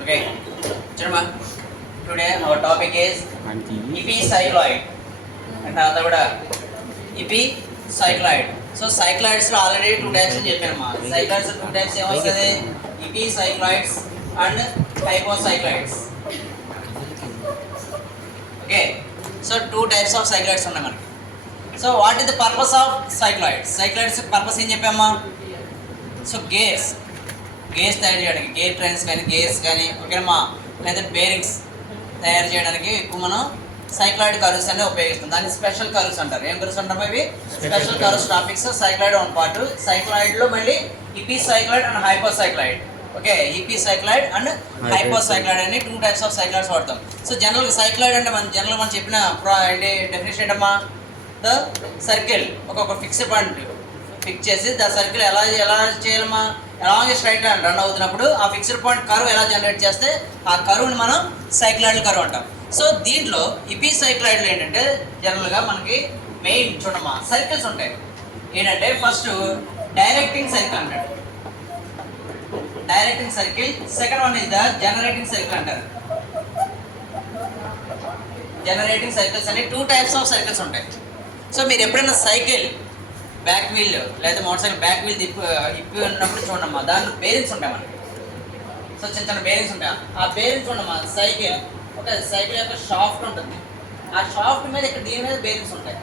Okay, Chirma, today our topic is epicycloid. And another కూడా epicycloid. So cycloids లో already 2 types అని చెప్పానమ్మా. Cycloids 2 types ఏమొస్తుంది? Epicycloids and hypocycloids. Okay, so 2 types of cycloids ఉన్నాయి మనకి. So what is the purpose of cycloids? Cycloids purpose ఏం చెప్పామా? So gears తయారు చేయడానికి, gear trains కానీ గేర్స్ కానీ ఓకేనమ్మా, లేదా బేరింగ్స్ తయారు చేయడానికి ఎక్కువ మనం సైక్లాయిడ్ కర్వ్స్ అనేది ఉపయోగిస్తాం. దాన్ని స్పెషల్ కర్వ్స్ అంటారు. ఏం కర్వ్స్ అంటాం ఇవి? Special curves topics. Cycloid one part. సైక్లాయిడ్లో మళ్ళీ epicycloid and hypocycloid. Okay, epicycloid and hypocycloid అని 2 టైప్స్ ఆఫ్ సైక్లాయిడ్స్ వాడతాం. సో జనరల్గా సైక్లాయిడ్ అంటే మనం చెప్పిన డెఫినేషన్ ఏంటమ్మా? ద సర్కిల్ ఒక ఫిక్స్డ్ పాయింట్ ఫిక్స్ చేసి ద సర్కిల్ ఎలా చేయాలమ్మా? అలాగే స్ట్రైట్ లైన్ రన్ అవుతున్నప్పుడు ఆ ఫిక్స్డ్ పాయింట్ కర్వ్ ఎలా జనరేట్ చేస్తే ఆ కర్వ్ని మనం సైక్లాయిడ్ కర్వ్ అంటాం. సో దీంట్లో ఎపిసైక్లాయిడ్లో ఏంటంటే జనరల్గా మనకి మెయిన్ చూడమ్మా సర్కిల్స్ ఉంటాయి. ఏంటంటే ఫస్ట్ డైరెక్టింగ్ సర్కిల్ అంటాడు, directing circle. Second one is the generating circle అంటారు. జనరేటింగ్ సర్కిల్స్ అనే 2 టైప్స్ ఆఫ్ సర్కిల్స్ ఉంటాయి. సో మీరు ఎప్పుడైనా సైకిల్ బ్యాక్ వీల్ లేదా మోటార్ సైకిల్ బ్యాక్ వీల్ ఇప్పి ఉన్నప్పుడు చూడమ్మా, దాంట్లో బేరింగ్స్ ఉంటాయి మనకి. సో చిన్న బేరింగ్స్ ఉంటాయి. ఆ బేరింగ్స్ చూడమ్మా, సైకిల్ యొక్క షాఫ్ట్ ఉంటుంది. ఆ షాఫ్ట్ మీద ఇక్కడ దీని మీద బేరింగ్స్ ఉంటాయి.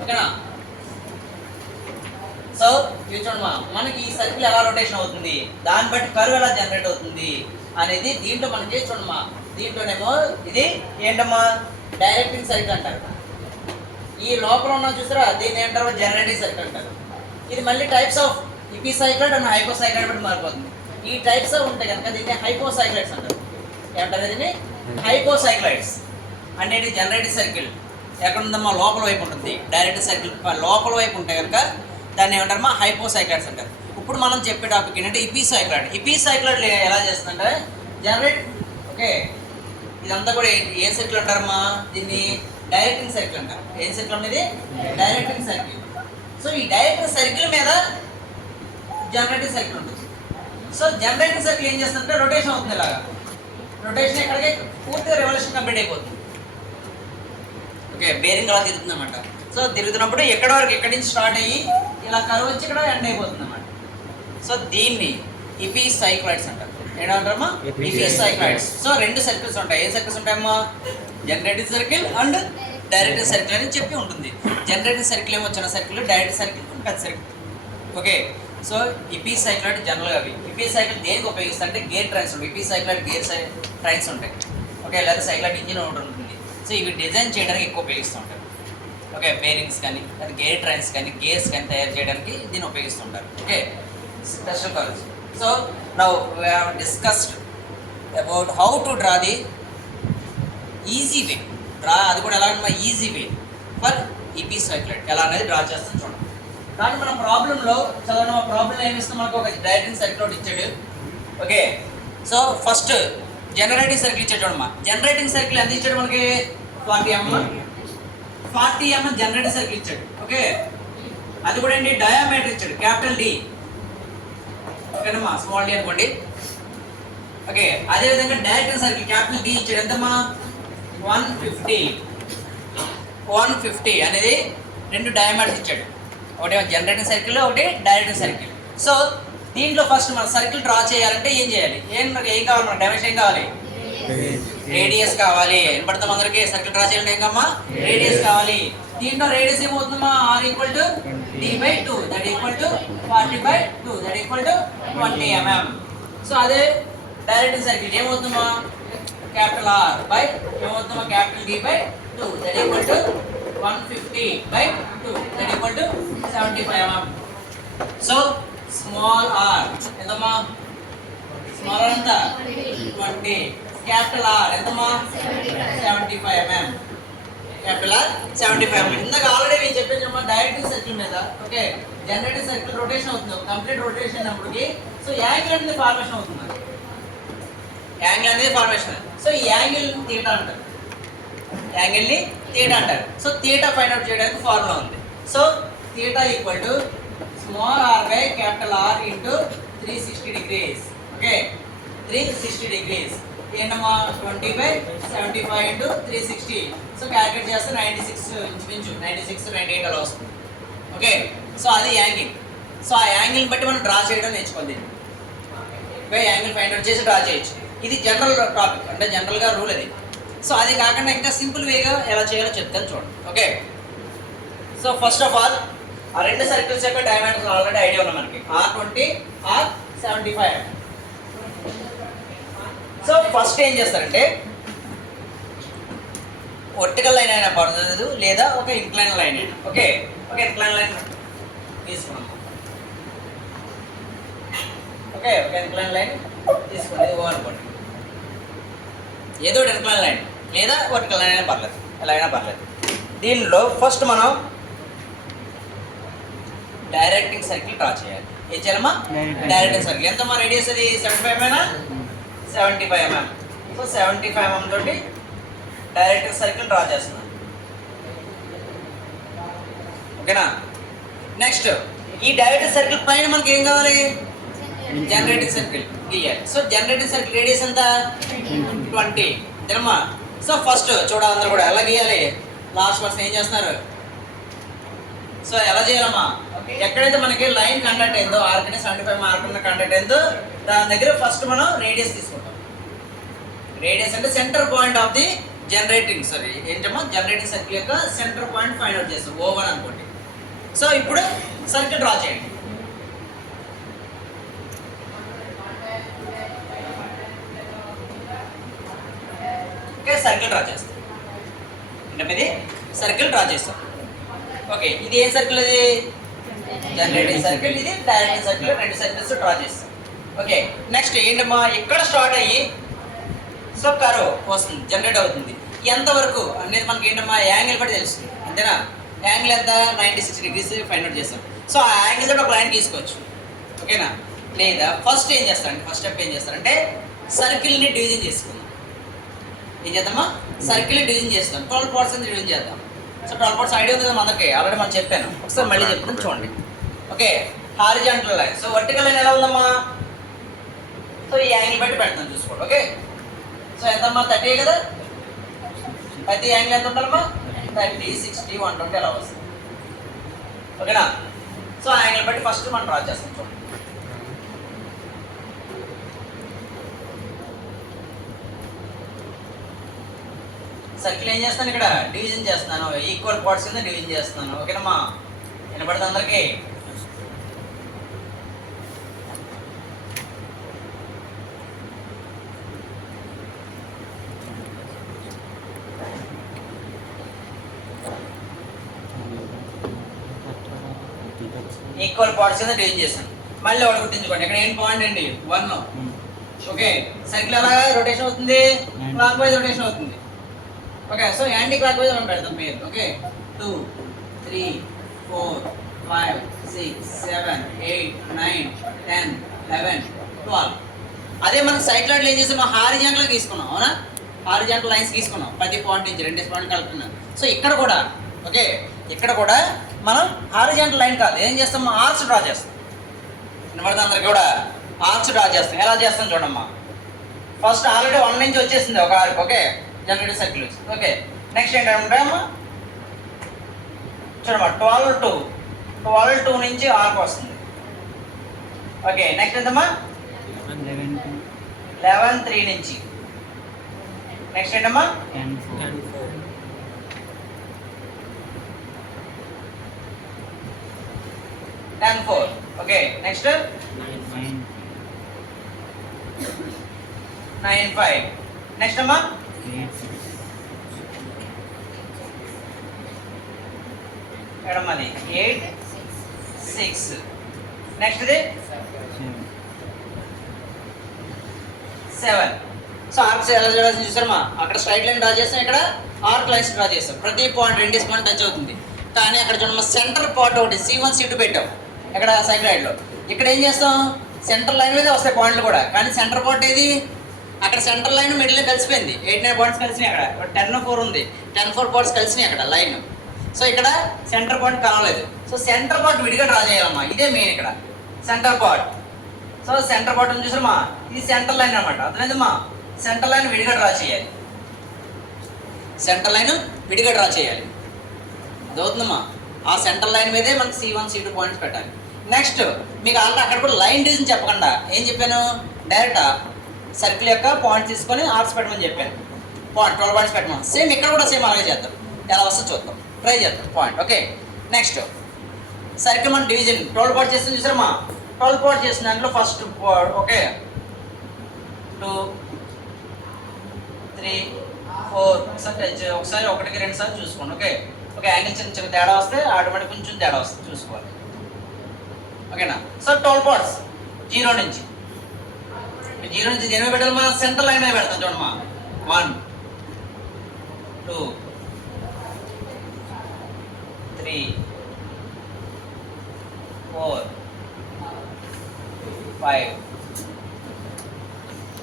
ఓకేనా? సో ఇది చూడమ్మా, మనకి ఈ సర్కిల్ ఎలా రొటేషన్ అవుతుంది, దాన్ని బట్టి కర్వ్ ఎలా జనరేట్ అవుతుంది అనేది దీంట్లో మనకి చూడమ్మా. దీంట్లోనేమో ఇది ఏంటమ్మా? డైరెక్టింగ్ సర్కిల్ అంటారు. ఈ లోపల ఉన్న చూసారా, దీన్ని ఏంటారు? జనరేటింగ్ సర్కిల్ అంటారు. ఇది మళ్ళీ టైప్స్ ఆఫ్ ఎపిసైక్లాయిడ్ అండ్ హైపోసైక్లాయిడ్ బట్టి మారిపోతుంది. ఈ టైప్స్ ఉంటాయి కనుక దీన్ని హైపోసైక్లాయిడ్స్ అంటారు. ఏమంటారు దీన్ని? హైపోసైక్లాయిడ్స్. అంటే ఇది జనరేటింగ్ సర్కిల్ ఎక్కడ ఉందమ్మా? లోపల వైపు ఉంటుంది. డైరెక్ట్ సర్కిల్ లోపల వైపు ఉంటాయి కనుక దాన్ని ఏమంటారమ్మా? హైపోసైక్లాయిడ్స్ అంటారు. ఇప్పుడు మనం చెప్పే టాపిక్ ఏంటంటే ఎపిసైక్లాయిడ్. ఎపిసైక్లాయిడ్ ఎలా చేస్తుందంటే జనరేట్. ఓకే, ఇదంతా కూడా ఏం సర్కిల్ అంటారమ్మా? దీన్ని డైరెక్టింగ్ సర్కిల్ అంటారు. ఏం సర్కిల్ అనేది? Directing circle. సో ఈ డైరెక్టింగ్ సర్కిల్ మీద జనరేటింగ్ సర్కిల్ ఉంటుంది. సో జనరేటింగ్ సర్కిల్ ఏం చేస్తుందంటే రొటేషన్ అవుతుంది. ఇలాగా రొటేషన్ ఎక్కడికి పూర్తిగా రెవల్యూషన్ కంప్లీట్ అయిపోతుంది. ఓకే, బేరింగ్ అలా తిరుగుతుంది అన్నమాట. సో తిరుగుతున్నప్పుడు ఎక్కడి వరకు, ఎక్కడి నుంచి స్టార్ట్ అయ్యి ఇలా కర్వ్ వచ్చి ఇక్కడ ఎండ్ అయిపోతుంది అన్నమాట. సో దీన్ని ఎపిసైక్లాయిడ్స్ అంటారు. ఏంటంటారమ్మా? ఎపిసైక్లాయిడ్స్. సో 2 సర్కిల్స్ ఉంటాయి. ఏ సర్కిల్స్ ఉంటాయమ్మా? Generating circle and directing circle అని చెప్పి ఉంటుంది. జనరేటింగ్ సర్కిల్ ఏమో చిన్న సర్కిల్, డైరెక్ట్ సర్కిల్ పెద్ద సర్కిల్. ఓకే, సో ఎపిసైక్లాయిడ్ జనరల్గా అవి ఎపిసైక్లాయిడ్ దేనికి ఉపయోగిస్తారు అంటే గేర్ ట్రైన్స్ ఉంటాయి. ఎపిసైక్లాయిడ్ గేర్ ట్రైన్స్ ఉంటాయి. ఓకే, లేదా సైక్లాయిడ్ ఇంజిన్ ఒకటి ఉంటుంది. సో ఇవి డిజైన్ చేయడానికి ఎక్కువ ఉపయోగిస్తూ ఉంటారు. ఓకే, బేరింగ్స్ కానీ లేదా గేర్ ట్రైన్స్ కానీ గేర్స్ కానీ తయారు చేయడానికి దీన్ని ఉపయోగిస్తుంటారు. Okay, special curves. So now we have discussed about how to draw the easy way. అది కూడా ఎలా అంటే ఈజీ వే ఫర్ ఎపిసైక్లాయిడ్ ఎలా అనేది డ్రా చేస్తాం చూడండి. కానీ మన ప్రాబ్లంలో చదవడం, ఆ ప్రాబ్లం ఏమి ఇస్తాం? మనకు ఒక డైరెక్టింగ్ సర్కిల్ ఒకటి ఇచ్చాడు. Okay, so first generating circle ఇచ్చాడు చూడమ్మా. జనరేటింగ్ సర్కిల్ ఎంత ఇచ్చాడు మనకి? 40 mm జనరేటింగ్ సర్కిల్ ఇచ్చాడు. ఓకే, అది కూడా ఏంటి? డయామీటర్ ఇచ్చాడు, క్యాపిటల్ డి. ఓకేనమ్మా, స్మాల్ డి అనుకోండి. ఓకే, అదేవిధంగా డైరెక్టింగ్ సర్కిల్ క్యాపిటల్ డి ఇచ్చాడు. ఎంతమ్మా? 150 అనేది 2 డయామీటర్స్ ఇచ్చాడు. ఒకటి జనరేటింగ్ సర్కిల్, ఒకటి డైరెక్టింగ్ సర్కిల్. సో దీంట్లో ఫస్ట్ మనం సర్కిల్ డ్రా చేయాలంటే ఏం చేయాలి? ఏం కావాలి మనకు? డైమెన్షన్ ఏం కావాలి? రేడియస్ కావాలి. వినపడతాం అందరికీ? సర్కిల్ డ్రా చేయాలంటే ఏం కామ్మా? రేడియస్ కావాలి. దీంట్లో రేడియస్ ఏమవుతుందమ్మా? r = d/2 that equal to 40/2 that equal to 20 mm. So అదే డైరెక్టింగ్ సర్కిల్ ఏమవుతుందమ్మా? క్యాపిటల్ R బై ఏమవుతుందమ్మా? Capital D/2 that equal to 150/2 that equal to 75 mm. So small r ఎంతమ్మా? Small r ఎంత? 20. Capital R ఎంతమ్మా? 75 mm. Capital R 75 mm. ఇందాక already నేను చెప్పాను directing circle మీద. ఓకే, జనరేటింగ్ సర్కిల్ రొటేషన్ అవుతుంది, కంప్లీట్ రొటేషన్ అయినప్పటికీ సో యాంగిల్ అనేది ఫార్మేషన్ అవుతుంది. యాంగిల్ అనేది ఫార్మేషన్. సో ఈ యాంగిల్ థీటా అంటారు. యాంగిల్ని థీటా అంటారు. సో థీటా ఫైండ్ అవుట్ చేయడానికి ఫార్ములా ఉంది. So theta equal to small r by capital R into 360 degrees. Okay, 360 degrees. ఏంటమ్మా 20/75 into 360. సో క్యాలిక్యులేట్ చేస్తే 96 ఇంచుమించు 96 98 అలా వస్తుంది. ఓకే, సో అది యాంగిల్. సో ఆ యాంగిల్ని బట్టి మనం డ్రా చేయడం నేర్చుకోండి. ఓకే, యాంగిల్ ఫైండ్ అవుట్ చేసి డ్రా చేయొచ్చు. ఇది జనరల్ టాపిక్, అంటే జనరల్గా రూల్ అది. సో అది కాకుండా ఇంకా సింపుల్ వేగా ఎలా చేయాలో చెప్తాను చూడండి. Okay, so first of all ఆ రెండు సర్కిల్స్ యొక్క డయామీటర్స్ ఆల్రెడీ ఐడియా ఉంది మనకి, R20 R75. సో ఫస్ట్ ఏం చేస్తారంటే వర్టికల్ లైన్ అయినా పర్వాలేదు, లేదా ఒక ఇంక్లైన్ లైన్ అయినా. ఓకే, ఒక ఇంక్లైన్ లైన్ తీసుకున్నాం. ఓకే, ఒక ఇంక్లైన్ లైన్ తీసుకోండి, ఓ అనుకోండి. ఏదో ఒకటి ఇంక్లైన్ లైన్ లేదా వర్టికల్ లైన్ అయినా పర్లేదు, ఎలా అయినా పర్లేదు. దీనిలో ఫస్ట్ మనం డైరెక్టింగ్ సర్కిల్ డ్రా చేయాలి. ఏం చేయాలమ్మా? Directing circle. ఎంతమ్మా రేడియస్ అది? 75 mm. 75 mm. సో 75 mm తోటి డైరెక్టింగ్ సర్కిల్ డ్రా చేస్తున్నాం. ఓకేనా? నెక్స్ట్ ఈ డైరెక్టింగ్ సర్కిల్ పైన మనకి ఏం కావాలి? జనరేటింగ్ సర్కిల్ గీయాలి. సో జనరేటింగ్ సర్కిల్ రేడియస్ ఎంత? 20. తినమ్మా. సో ఫస్ట్ చూడాలి అందరూ కూడా ఎలా గీయాలి. లాస్ట్ పర్సన్ ఏం చేస్తున్నారు? సో ఎలా చేయాలమ్మా? ఎక్కడైతే మనకి లైన్ కండక్ట్ అయిందో, ఆర్కిని 75 మార్క్ ఉన్న కండక్ట్ అయిందో దాని దగ్గర ఫస్ట్ మనం రేడియస్ తీసుకుంటాం. రేడియస్ అంటే centre point of the generating ఏంటమ్మా జనరేటింగ్ సర్కిల్ యొక్క సెంటర్ పాయింట్ ఫైండ్ అవుట్ చేస్తాం, O1 అనుకోండి. సో ఇప్పుడు సర్కిల్ డ్రా చేయండి. ఓకే, సర్కిల్ డ్రా చేస్తాం. అంటే ఇది సర్కిల్ డ్రా చేస్తాం. ఓకే, ఇది ఏం సర్కిల్? అది జనరేటింగ్ సర్కిల్, ఇది డైరెక్టింగ్ సర్కిల్. రెండు సర్కిల్స్ డ్రా చేస్తాం. ఓకే, నెక్స్ట్ ఏంటమ్మా ఇక్కడ స్టార్ట్ అయ్యి సో కర్వ్ వస్తుంది, జనరేట్ అవుతుంది. ఎంతవరకు అనేది మనకి ఏంటమ్మా యాంగిల్ బట్టి తెలుస్తుంది, అంతేనా? యాంగిల్ ఎంత? 96 degrees ఫైండ్ అవుట్ చేస్తాం. సో ఆ యాంగిల్ తోటి ఒక లైన్ తీసుకోవచ్చు. ఓకేనా? లేదా ఫస్ట్ ఏం చేస్తారంటే ఫస్ట్ స్టెప్ ఏం చేస్తారంటే సర్కిల్ని డివిజన్ చేసుకుందాం. ఏం చేద్దామా? సర్కిల్ని డివిజన్ చేస్తాం. 12 parts డివిజన్ చేద్దాం. సో 12 parts ఐడియా ఉంది కదా మనకి, ఆల్రెడీ మనం చెప్పాను. ఒకసారి మళ్ళీ చెప్తాను చూడండి. Okay, horizontal line. So vertical line ఎలా ఉందమ్మా? సో ఈ యాంగిల్ బట్టి పెడతాం చూసుకోండి. ఓకే, సో ఎంతమ్మా? 30 కదా. 30 యాంగిల్ ఎంత ఉండాలమ్మా? 30, 60, 120 అలా వస్తుంది. ఓకేనా? సో ఆ యాంగిల్ బట్టి ఫస్ట్ మనం డ్రా చేస్తాం చూడండి. సర్కిల్ ఏం చేస్తాను ఇక్కడ? డివిజన్ చేస్తున్నాను. ఈక్వల్ పార్ట్స్ కింద డివిజన్ చేస్తున్నాను. ఓకేనమ్మా? వినపడుతుంది అందరికీ? ఈక్వల్ పార్ట్స్ కింద డివిజన్ చేస్తాను. మళ్ళీ ఒకటి గుర్తించుకోండి, ఇక్కడ ఏం పాయింట్ అండి? 1. ఓకే, సర్కిల్ ఎలా రొటేషన్ అవుతుంది? క్లాక్ వైజ్ రొటేషన్ అవుతుంది. Okay, so anti clock wise మనం పెడతాం పేరు. ఓకే, 2, 3, 4, 5, 6, 7, 8, 9, 10, 11, 12. అదే మనం సైక్లాయిడ్లో ఏం చేస్తాం? హారిజాంటల్ తీసుకున్నాం, అవునా? హారిజాంటల్ లైన్స్ తీసుకున్నాం. ప్రతి పాయింట్ నుంచి 2 పాయింట్ కలుపుతున్నాం. సో ఇక్కడ కూడా ఓకే, ఇక్కడ కూడా మనం హారిజాంటల్ లైన్ కాదు, ఏం చేస్తాం? ఆర్చ్ డ్రా చేస్తాం. వినపడుతుంది అందరికి కూడా? ఆర్చ్ డ్రా చేస్తాం. ఎలా చేస్తాం చూడమ్మా. ఫస్ట్ ఆల్రెడీ 1 నుంచి వచ్చేసింది ఒక arc. Okay, generating circle. Okay, next ఏంటంటే అమ్మా చూడమ్మా 12 నుంచి ఆర్క్ వస్తుంది. ఓకే, నెక్స్ట్ ఎంతమ్మా? 11, 3 నుంచి. నెక్స్ట్ ఏంటమ్మా? 10, 4. Okay, next 9, 5. నెక్స్ట్ అమ్మా 8, 6. నెక్స్ట్ ఇది 7. సో ఆర్క్స్ ఎలా చేయాల్సి చూసారమ్మా? అక్కడ స్ట్రైట్ లైన్ డ్రా చేస్తాం, ఇక్కడ ఆర్క్ లైన్స్ డ్రా చేస్తాం. ప్రతి పాయింట్ 2 పాయింట్ టచ్ అవుతుంది. కానీ అక్కడ చూడమ్మా సెంటర్ పాయింట్ ఒకటి C1 C2 పెట్టాం ఇక్కడ సైక్లాయిడ్లో. ఇక్కడ ఏం చేస్తాం? సెంటర్ లైన్ మీద వస్తాయి పాయింట్లు కూడా, కానీ సెంటర్ పాయింట్ ఏది? అక్కడ సెంటర్ లైన్ మిడిల్ కలిసిపోయింది. 8, 9 పాయింట్స్ కలిసినాయి. అక్కడ 10, 4 ఉంది. 10, 4 పాయింట్స్ కలిసినాయి అక్కడ లైన్. సో ఇక్కడ సెంటర్ పాయింట్ కలవలేదు. సో సెంటర్ పాయింట్ విడిగా డ్రా చేయాలమ్మా. ఇదే మెయిన్ ఇక్కడ centre point. So centre part చూసారమ్మా, ఇది సెంటర్ లైన్ అనమాట. అర్థమైందమ్మా? సెంటర్ లైన్ విడిగా డ్రా చేయాలి. సెంటర్ లైన్ విడిగా డ్రా చేయాలి. అదవుతుందమ్మా. ఆ సెంటర్ లైన్ మీదే మనకి C1 C2 పాయింట్స్ పెట్టాలి. నెక్స్ట్ మీకు ఆల్రెడీ అక్కడ కూడా లైన్ డివిజన్ చెప్పకుండా ఏం చెప్పాను, డైరెక్ట్ సర్కిల్ యొక్క పాయింట్ తీసుకొని ఆర్ట్స్ పెట్టమని చెప్పాను. పాయింట్ 12 పాయింట్స్ పెట్టమని. సేమ్ ఇక్కడ కూడా సేమ్ అలాగే చేద్దాం. ఎలా వస్తుందో చూద్దాం, ట్రై చేద్దాం పాయింట్. ఓకే, నెక్స్ట్ సర్కిల్ మన డివిజన్ 12 పాయింట్ చేస్తుంది చూసారమ్మా. 12 పాయింట్ చేసిన దాంట్లో ఫస్ట్ ఓకే 2 3 4 ఒకసారి 1కి 2 సార్లు చూసుకోండి. ఓకే ఓకే, యాంగిల్ చిన్న చిన్న తేడా వస్తే ఆటోమేటిక్ కొంచెం తేడా వస్తుంది, చూసుకోవాలి. ఓకేనా? సో 12 పాయింట్స్ 0 నుంచి దేని పెట్టాలి? మన సెంటర్ లైన్ మీద పెడతాం చూడమ్మా. 1 2 3 4 5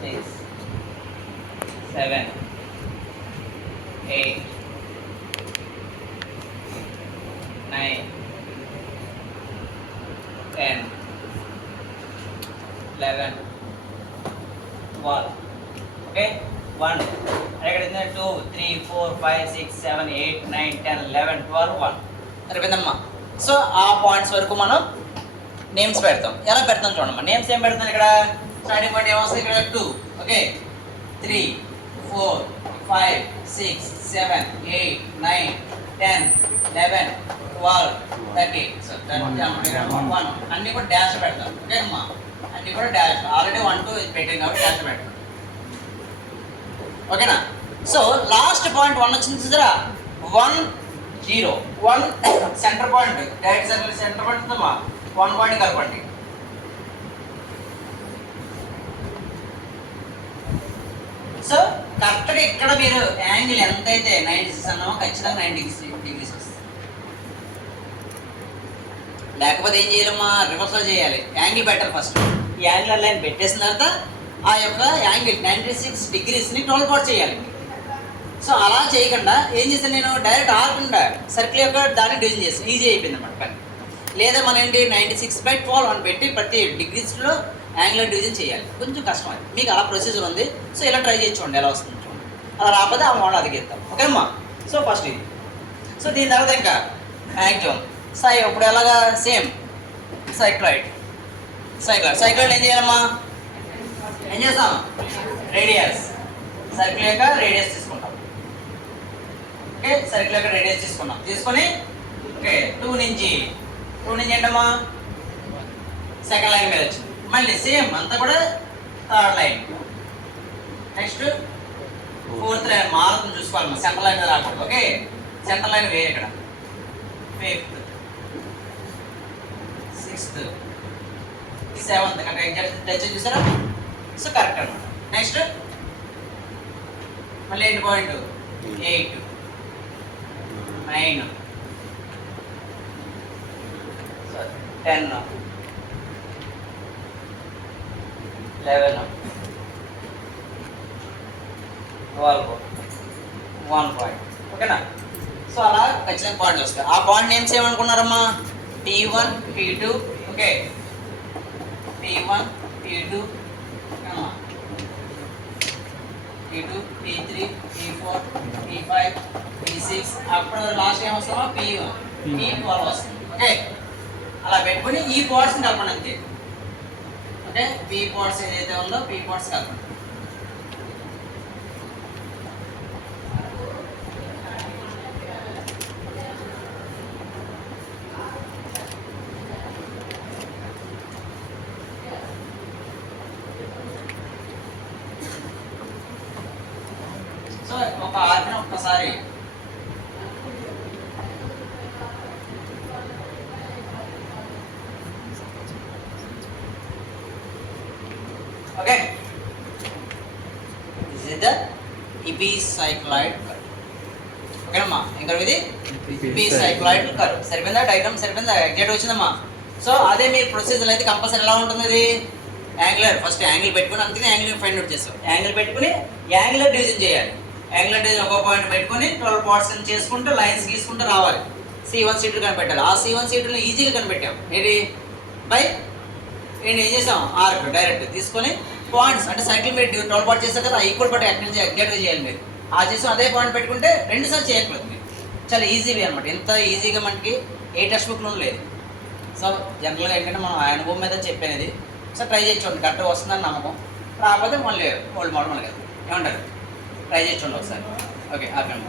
6 7 8 9 10 11 12. ఓకే 1 ఇక్కడ 2 3 4 5 6 7 8 9 10 11 12 1 సరిపోయిందమ్మా. సో ఆ పాయింట్స్ వరకు మనం నేమ్స్ పెడతాం. ఎలా పెడతాం చూడమ్మా. నేమ్స్ ఏం పెడతాం? ఇక్కడ స్టార్టింగ్ పాయింట్ ఏమొస్తుంది? ఇక్కడ 2 ఓకే 3 4 5 6 7 8 9 10 11 12 13. సో 1 అన్నీ కూడా డాష్ పెడతాం. ఓకే అమ్మా, అన్నీ కూడా డాష్. ఆల్రెడీ 1 2 పెట్టాం కాబట్టి డాష్ పెడతాం. ఓకేనా? సో లాస్ట్ పాయింట్ 1 వచ్చింది చూసారా, 1 0 1 centre point, direct circle centre point ఉందమ్మా. 1 పాయింట్ కలపండి. సో కరెక్ట్గా ఇక్కడ మీరు యాంగిల్ ఎంతైతే 96 అన్నామో ఖచ్చితంగా 90 డిగ్రీస్ వస్తుంది. లేకపోతే ఏం చేయాలమ్మా, రివర్స్లో చేయాలి. యాంగిల్ పెట్టాలి ఫస్ట్. ఈ యాంగిల్ లైన్ పెట్టేసిన తర్వాత ఆ యొక్క యాంగిల్ 96 డిగ్రీస్ని 12 పాయింట్ చేయాలి. సో అలా చేయకుండా ఏం చేశాను నేను, డైరెక్ట్ ఆకుండా సర్కిల్ యొక్క దాన్ని డివిజన్ చేస్తాను. ఈజీ అయిపోయింది అన్నమాట పని. లేదా మన ఏంటి 96/12 అని పెట్టి ప్రతి డిగ్రీస్లో యాంగిల్ డివిజన్ చేయాలి. కొంచెం కష్టం అది. మీకు అలా ప్రొసీజర్ ఉంది. సో ఇలా ట్రై చేసి చూడండి ఎలా వస్తుంది చూడండి. అలా రాకపోతే ఆ మోడల్ అదిగేస్తాం. ఓకే అమ్మా? సో ఫస్ట్ ఇది. సో దీని తర్వాత ఇంకా మ్యాక్సిమం ఇప్పుడు ఎలాగా సేమ్ సైక్లాయిడ్ ఏం చేయాలమ్మా, ఏం చేస్తాం? రేడియస్, సర్కిల్ యొక్క రేడియస్ తీసుకుంటాం. ఓకే సర్కిల్ యొక్క రేడియస్ తీసుకొని ఓకే 2 నుంచి ఏంటమ్మా సెకండ్ లైన్ మీద వచ్చింది. మళ్ళీ సేమ్ అంతా కూడా third line. Next 4th line మారుతుంది చూసుకోవాలి, సెంటర్ లైన్ మీద రాకూడదు. ఓకే సెంటర్ లైన్ వేరే ఇక్కడ 5th 6th 7th కనుక ఎగ్జాక్ట్ టచ్ చూసారా. సో కరెక్ట్ అనమాట. నెక్స్ట్ మళ్ళీ ఎండ్ పాయింట్ 8 9 10 11 12 1 పాయింట్. ఓకేనా? సో అలా ఖచ్చితంగా పాయింట్లు వస్తాయి. ఆ point names ఏమనుకున్నారమ్మా, P1 P2 okay P1 P2 P2 P3 P4 P5 P6 అప్పుడు లాస్ట్ ఏం వస్తామో P1 P12 వస్తుంది. ఓకే అలా పెట్టుకుని ఈ పార్ట్స్ని కలపండి అంతే. ఓకే P పార్ట్స్ ఏదైతే ఉందో P పార్ట్స్ కలపండి. సో ఒక ఆర్ని ఒక్కసారి okay this is the ఎపిసైక్లాయిడ్ curve. ఓకేనమ్మా, ఇంకా ఇది ఎపిసైక్లాయిడ్ కర్వ్. సరిపోయిందా? డయాగ్రామ్ సరిపోయిందా? ఎగ్జాక్ట్ వచ్చిందమ్మా. సో అదే మీరు ప్రొసీజర్ అయితే కంపల్సరీ ఎలా ఉంటుంది, ఇది యాంగులర్ ఫస్ట్ యాంగిల్ పెట్టుకుని, అందుకని యాంగిల్ ఫైండ్ అవుట్ చేస్తాం. యాంగిల్ పెట్టుకుని యాంగులర్ డివిజన్ చేయాలి. యాంగులర్ డివిజన్ ఒక పాయింట్ పెట్టుకుని 12 పార్ట్స్ చేసుకుంటూ లైన్స్ గీసుకుంటూ రావాలి. C1 C2 కనిపెట్టాలి. ఆ C1 C2 ఈజీగా కనిపెట్టాం. ఏంటి బై నేను ఏం చేసాం ఆర్క్ డైరెక్ట్ తీసుకొని పాయింట్స్ అంటే సైకిల్ మీరు 12 పార్ట్ చేస్తారు కదా ఈక్వల్ పార్ట్ ఎగ్జాక్ట్గా చేయాలి మీరు ఆ చేసాం అదే పాయింట్ పెట్టుకుంటే 2 సార్లు చేయకపోతుంది చాలా ఈజీవి అనమాట ఎంత ఈజీగా మనకి ఏ టెక్స్ట్ బుక్లో లేదు. సో జనరల్గా ఏంటంటే మనం అనుభవం మీద చెప్పేది సో ట్రై చేయండి కరెక్ట్గా వస్తుందని నమ్మకం రాకపోతే మళ్ళీ ఓల్డ్ మోడల్ మనకి ఏమంటారు ట్రై చేయండి ఒకసారి. ఓకే ఆపండి.